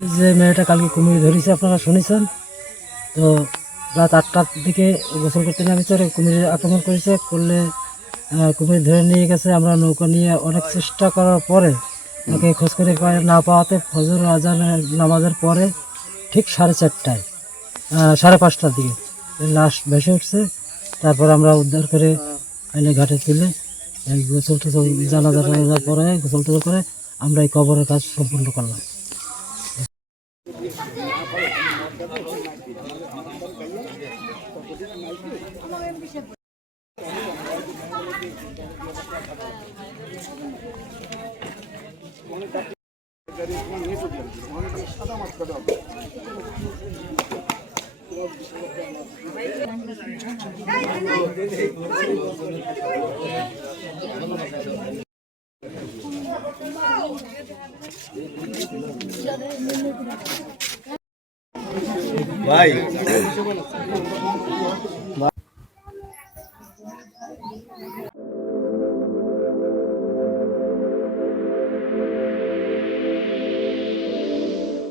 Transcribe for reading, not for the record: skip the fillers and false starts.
যে মেয়েটা কালকে কুমির ধরেছে আপনারা শুনেছেন। তো রাত 8টার দিকে গোসল করতে নেমেছে, কুমির আক্রমণ করেছে। কুমির ধরে নিয়ে গেছে। আমরা নৌকা নিয়ে অনেক চেষ্টা করার পরে তাকে খোঁজ করে না পাওয়াতে ফজর আজানের নামাজের পরে ঠিক 4:30টায় 5:30টার দিকে লাশ ভেসে উঠছে। তারপর আমরা উদ্ধার করে এনে ঘাটে তুলে গোসল টোসল জানাজা পরে গোসল টোসল করে আমরা এই কবরের কাজ সম্পূর্ণ করলাম। ভাই